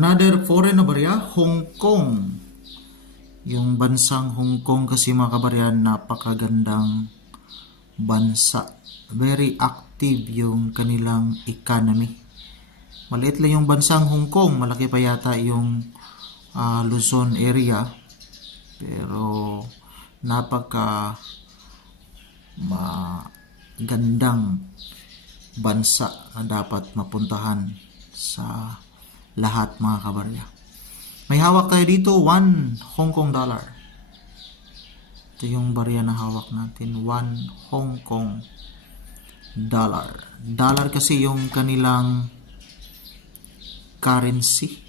Another foreign na barya, Hong Kong. Yung bansang Hong Kong kasi mga kabarya, napakagandang bansa. Very active yung kanilang economy. Maliit lang yung bansang Hong Kong, malaki pa yata yung Luzon area. Pero napaka magandang bansa na dapat mapuntahan sa lahat mga kabarya. May hawak tayo dito, 1 Hong Kong dollar. Ito yung barya na hawak natin, 1 Hong Kong dollar. Dollar kasi yung kanilang currency.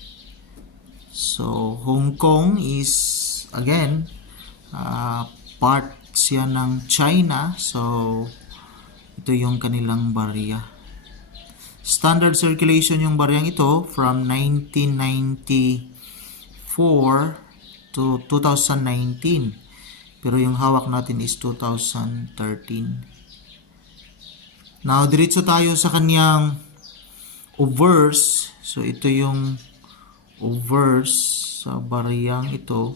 So, Hong Kong is, again, part siya ng China. So, ito yung kanilang barya. Standard circulation yung baryang ito from 1994 to 2019. Pero yung hawak natin is 2013. Now, diretso tayo sa kanyang obverse. So, ito yung obverse sa baryang ito.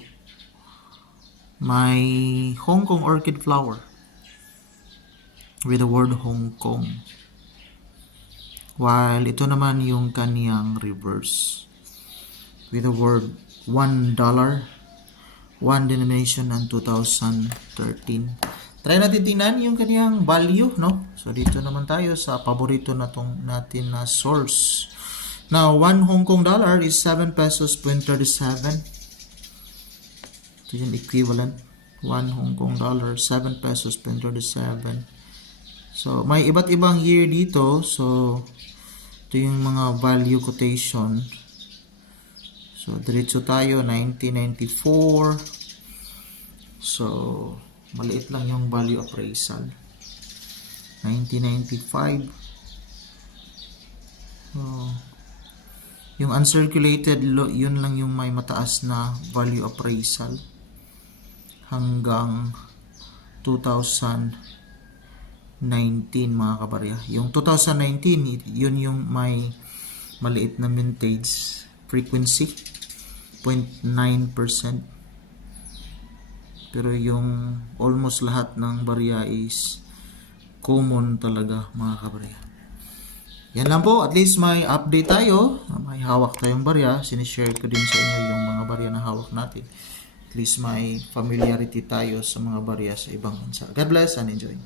May Hong Kong orchid flower with the word Hong Kong. While ito naman yung kaniyang reverse with the word $1, one denomination ng 2013. Try natin tingnan yung kaniyang value, no? So dito naman tayo sa paborito natin na source. Now, 1 Hong Kong dollar is 7 pesos 0.37. Ito yung equivalent. 1 Hong Kong dollar, 7 pesos 0.37. So, may iba't ibang year dito. So, ito yung mga value quotation. So, diretso tayo, 1994. So, maliit lang yung value appraisal. 1995. So, yung uncirculated, yun lang yung may mataas na value appraisal. Hanggang 2019 mga kabarya. Yung 2019, yun yung may maliit na mintage frequency, 0.9%. Pero yung almost lahat ng barya is common talaga mga kabarya. Yan lang po, at least may update tayo. May hawak tayong barya. Sinishare ko din sa inyo yung mga barya na hawak natin. At least may familiarity tayo sa mga barya sa ibang bansa. God bless and enjoy.